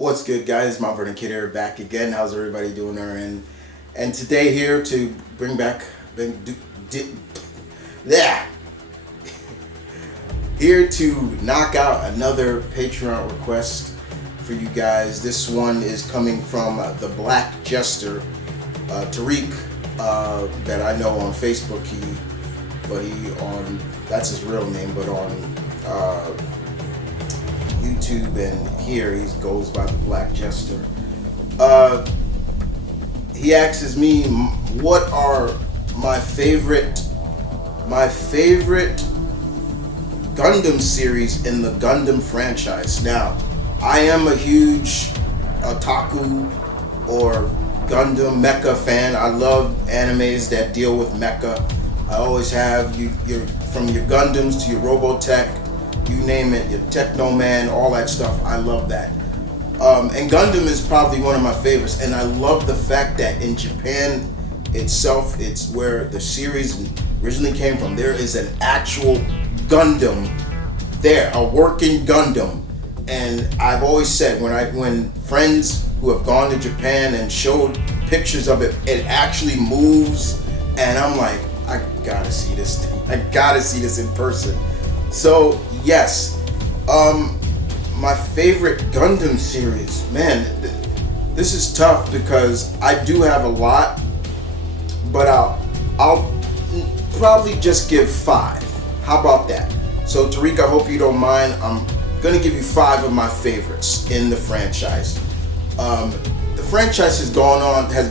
What's good, guys? M.V.K here, back again. How's everybody doing there? And today here to bring back, here to knock out another Patreon request for you guys. This one is coming from the Black Jester, Tariq, that I know on Facebook. That's his real name, but on YouTube and here he goes by the Black Jester. He asks me what are my favorite Gundam series in the Gundam franchise. Now, I am a huge otaku or Gundam mecha fan. I love animes that deal with mecha. I always have. You're from your Gundams to your Robotech, you name it, your Techno Man, all that stuff. I love that. And Gundam is probably one of my favorites. And I love the fact that in Japan itself, it's where the series originally came from. There is an actual Gundam there, a working Gundam. And I've always said, when friends who have gone to Japan and showed pictures of it, it actually moves. And I'm like, I gotta see this thing. I gotta see this in person. So yes, my favorite Gundam series, man, this is tough because I do have a lot, but I'll probably just give 5. How about that? So Tariq, I hope you don't mind. I'm gonna give you 5 of my favorites in the franchise. The franchise has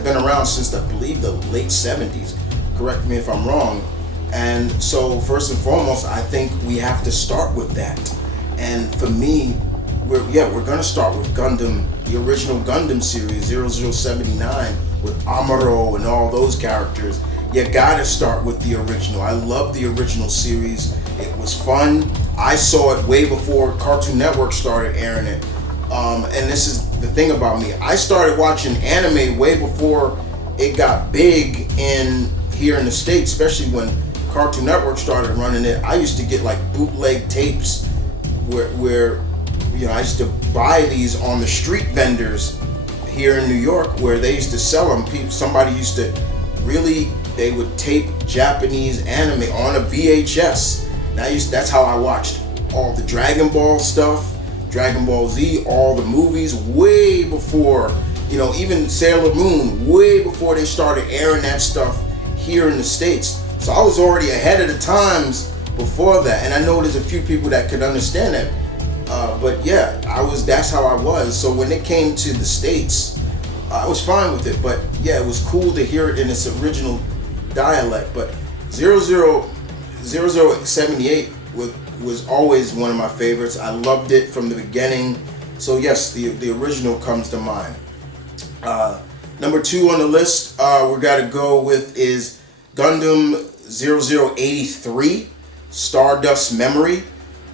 been around since I believe the late 70s. Correct me if I'm wrong. And so first and foremost, I think we have to start with that. And for me, we're gonna start with Gundam, the original Gundam series, 0079, with Amuro and all those characters. You gotta start with the original. I love the original series. It was fun. I saw it way before Cartoon Network started airing it. And this is the thing about me. I started watching anime way before it got big here in the States, especially when Cartoon Network started running it. I used to get like bootleg tapes where I used to buy these on the street vendors here in New York, where they used to sell them. Somebody used to they would tape Japanese anime on a VHS. That's how I watched all the Dragon Ball stuff, Dragon Ball Z, all the movies way before, even Sailor Moon, way before they started airing that stuff here in the States. So I was already ahead of the times before that, and I know there's a few people that could understand that. But yeah, that's how I was. So when it came to the States, I was fine with it. But yeah, it was cool to hear it in its original dialect. But 0078 was always one of my favorites. I loved it from the beginning. So yes, the original comes to mind. Number 2 on the list, we gotta go with is Gundam 0083, Stardust Memory.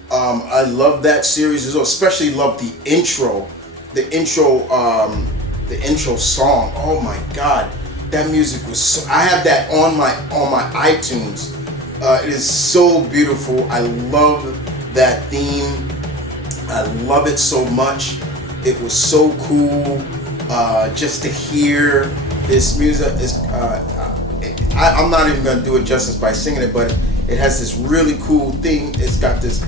I love that series, especially love the intro song. Oh my God, that music was I have that on my iTunes. It is so beautiful. I love that theme. I love it so much. It was so cool just to hear this music. I'm not even gonna do it justice by singing it, but it has this really cool thing. It's got this.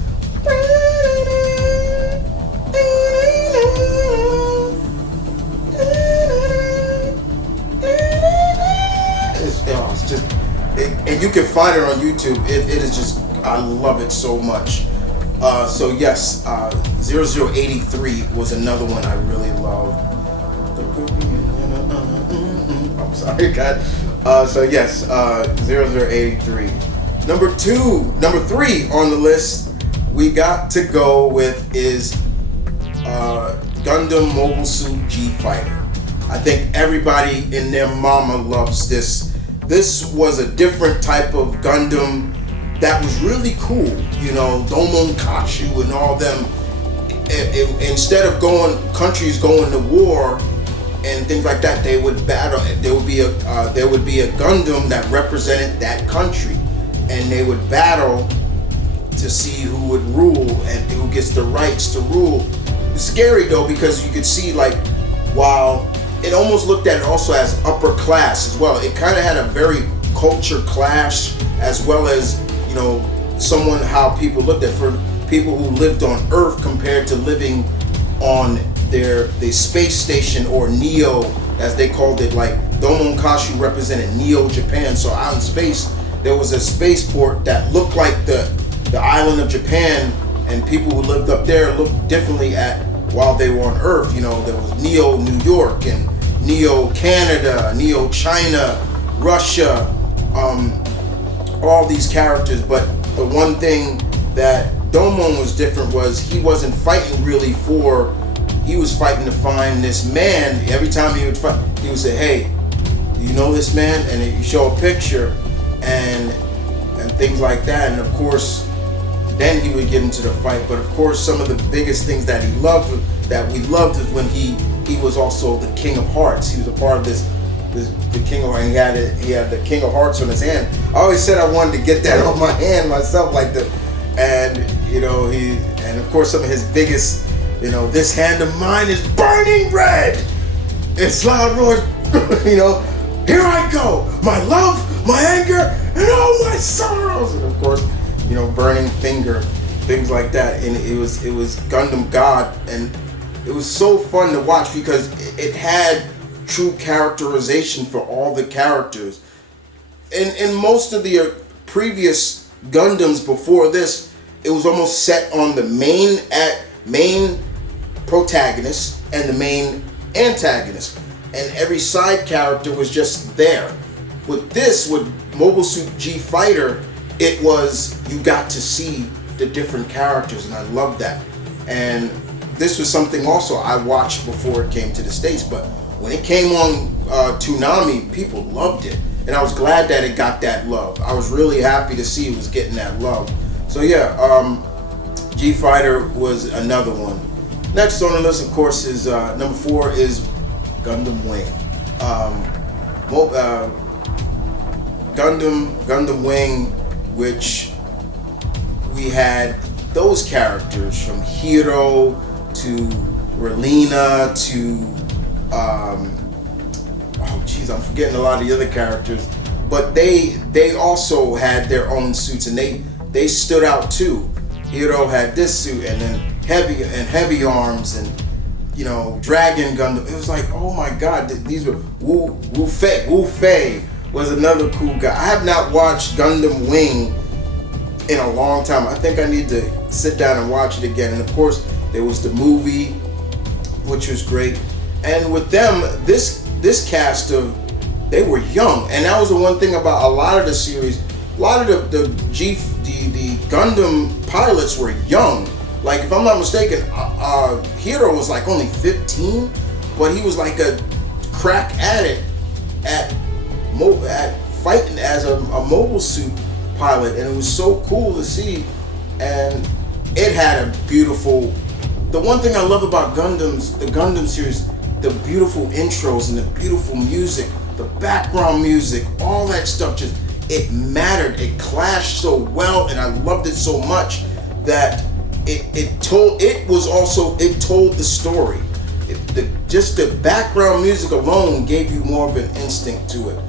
It's just, and you can find it on YouTube. It is just, I love it so much. So yes, 0083 was another one I really loved. I'm sorry, God. So yes, 0083. Number 3 on the list we got to go with is Gundam Mobile Suit G Fighter. I think everybody and their mama loves this. This was a different type of Gundam that was really cool. Domon Kachu and all them. Instead of countries going to war and things like that, they would battle. There would be a Gundam that represented that country, and they would battle to see who would rule and who gets the rights to rule. scary though, because you could see like, while it almost looked at it also as upper class as well, it kind of had a very culture clash, as well as, you know, someone, how people looked at, for people who lived on Earth compared to living on the space station, or Neo as they called it. Like Domonkashu represented Neo Japan, so out in space there was a spaceport that looked like the island of Japan, and people who lived up there looked differently at while they were on Earth. You know, there was Neo New York and Neo Canada, Neo China, Russia, all these characters. But the one thing that Domon was different was he wasn't fighting really for, he was fighting to find this man. Every time he would fight, he would say, hey, do you know this man? And you show a picture and things like that. And of course, then he would get into the fight. But of course, some of the biggest things that he loved, that we loved, is when he was also the King of Hearts. He was a part of the King of Hearts, and he had the King of Hearts on his hand. I always said I wanted to get that on my hand myself, like and you know, and of course some of his biggest, you know, this hand of mine is burning red. It's loud roar, you know, here I go, my love, my anger, and all my sorrows, and of course, you know, burning finger, things like that. And it was Gundam God, and it was so fun to watch because it had true characterization for all the characters. In most of the previous Gundams before this, it was almost set on the main protagonist and the main antagonist, and every side character was just there. With this, with Mobile Suit G Fighter, it was, you got to see the different characters, and I loved that. And this was something also I watched before it came to the States, but when it came on Toonami, people loved it, and I was glad that it got that love. I was really happy to see it was getting that love. So yeah, G Fighter was another one. Next on the list, of course, is number 4 is Gundam Wing. Gundam Wing, which we had those characters from Hiro to Relina to oh geez, I'm forgetting a lot of the other characters, but they also had their own suits, and they stood out too. Hiro had this suit, and then heavy arms, and you know, Dragon Gundam. It was like, oh my God, these were Wu Fei was another cool guy. I have not watched Gundam Wing in a long time. I think I need to sit down and watch it again. And of course, there was the movie, which was great. And with them, this cast of, they were young, and that was the one thing about a lot of the series. A lot of the Gundam pilots were young. Like, if I'm not mistaken, Hiro was like only 15, but he was like a crack at it at fighting as a mobile suit pilot, and it was so cool to see. And it had a beautiful. The one thing I love about the Gundam series, the beautiful intros and the beautiful music, the background music, all that stuff, just, it mattered. It clashed so well, and I loved it so much that it told the story. Just the background music alone gave you more of an instinct to it.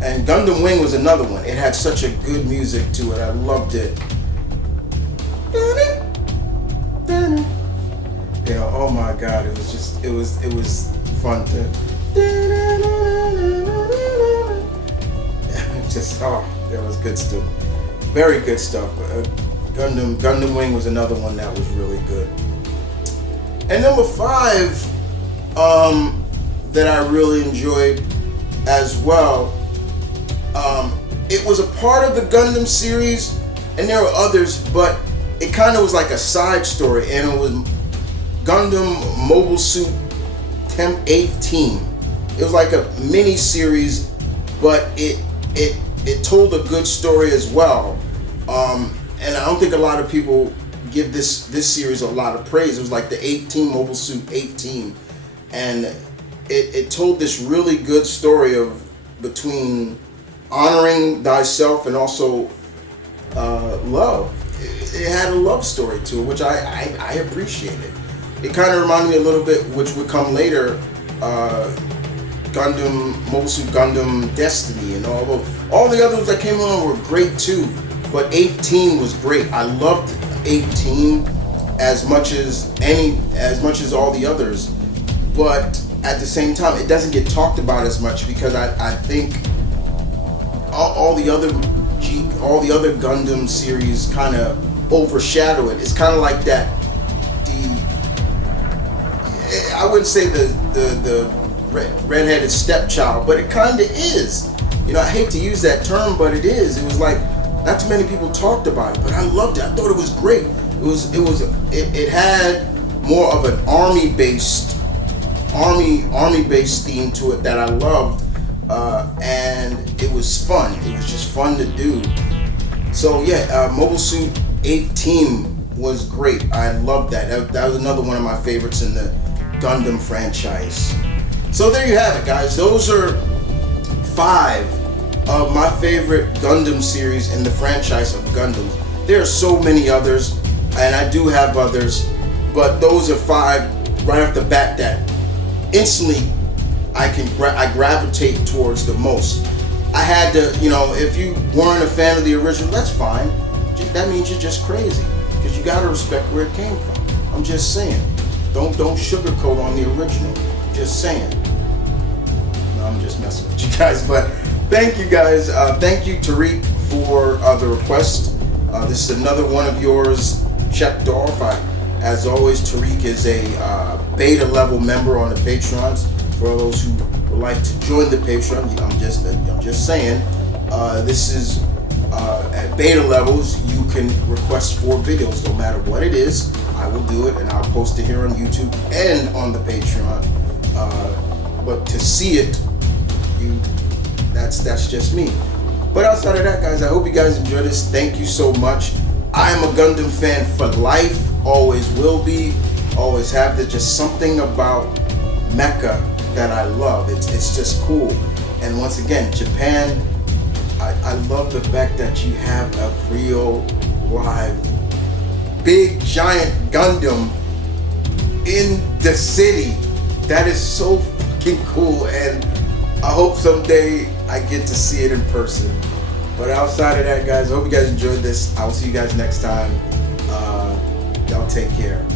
And Gundam Wing was another one. It had such a good music to it. I loved it. You know, oh my God, it was fun to. Just, it was good stuff. Very good stuff. Gundam Wing was another one that was really good. And number 5, that I really enjoyed as well. It was a part of the Gundam series, and there were others, but it kind of was like a side story, and it was Gundam Mobile Suit 8th Team. It was like a mini series, but it told a good story as well. And I don't think a lot of people give this series a lot of praise. It was like the 8th Team, Mobile Suit 8th Team, and it told this really good story of between honoring thyself and also love. It had a love story to it, which I appreciated. it kind of reminded me a little bit, which would come later, Mobile Suit Gundam Destiny, and all the others that came on were great too. But 18 was great. I loved 18 as much as all the others. But at the same time, it doesn't get talked about as much because I think all the other Gundam series kind of overshadow it. It's kind of like that. I wouldn't say the redheaded stepchild, but it kind of is. You know, I hate to use that term, but it is. It was like not too many people talked about it, but I loved it. I thought it was great. It had more of an army based theme to it that I loved, and it was fun. It was just fun to do. So yeah, Mobile Suit 18 was great. I loved that. That was another one of my favorites in the Gundam franchise. So there you have it, guys. Those are 5 of my favorite Gundam series in the franchise of Gundams. There are so many others, and I do have others, but those are 5 right off the bat that instantly I gravitate towards the most. I had to, if you weren't a fan of the original, that's fine. That means you're just crazy, because you gotta respect where it came from. I'm just saying. Don't sugarcoat on the original. Just saying. No, I'm just messing with you guys. But thank you guys. Thank you, Tariq, for the request. This is another one of yours checked off. As always, Tariq is a beta level member on the Patreons. For those who would like to join the Patreon, I'm just saying. This is at beta levels. You can request 4 videos, no matter what it is. I will do it, and I'll post it here on YouTube and on the Patreon. But to see it, that's just me. But outside of that, guys, I hope you guys enjoyed this. Thank you so much. I am a Gundam fan for life. Always will be. Always have. There's just something about Mecha that I love. It's just cool. And once again, Japan, I love the fact that you have a real live big giant Gundam in the city. That is so fucking cool, and I hope someday I get to see it in person. But outside of that, guys, I hope you guys enjoyed this. I will see you guys next time. Y'all take care.